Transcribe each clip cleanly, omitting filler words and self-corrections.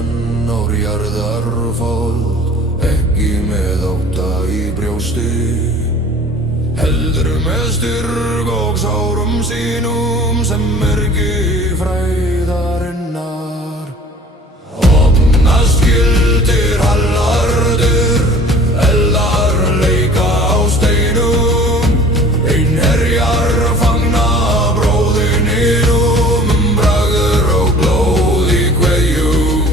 sunnan og jarðarfold, ekki með ótta í brjósti, heldur með styrk og sárum sínum sem merki fræðarinnar. Opnast gildir hallardur, eldar leika á steinum, einherjar fagna bróðinum, bragður og blóð í kveðjum.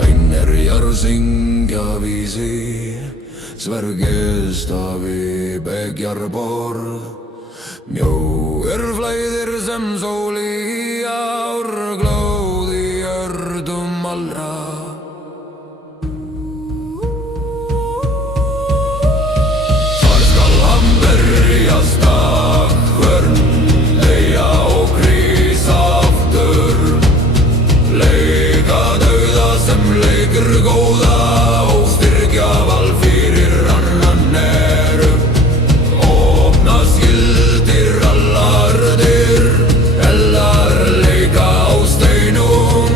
Einherjar syngja vísi, svergist af í beggjarborð, mjóir flæðir sem sól í ár, glóð í ördum allra. Þar skal hann berjast að hvern, deyja og krísa aftur, leika dauða sem leikur góða og styrkja vald fyrir annan eru. Opnast gildir hallardir, eldar leika á steinum,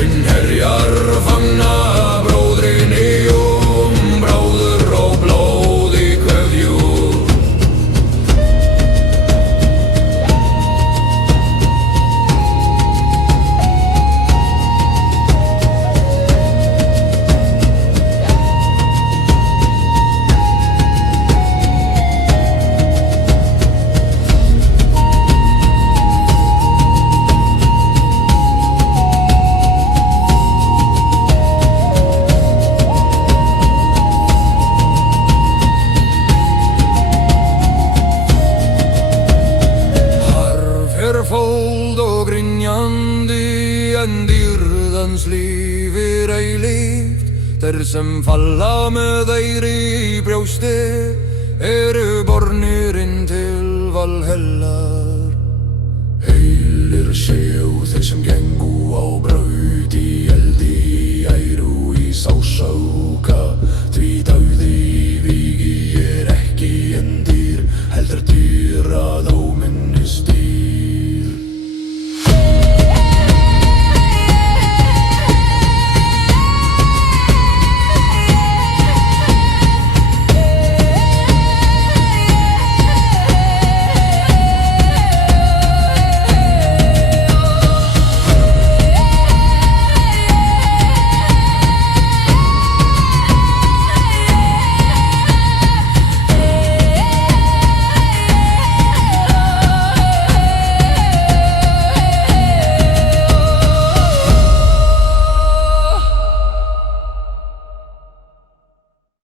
einherjar fagna bróðrinum, bráður og blóð í kveðjum. Fold og grinjandi, en dýrðans líf eilíft. Þeir sem falla með eyri í brjósti eru bornir inn til Valhellar. Heilir séu þeir sem geng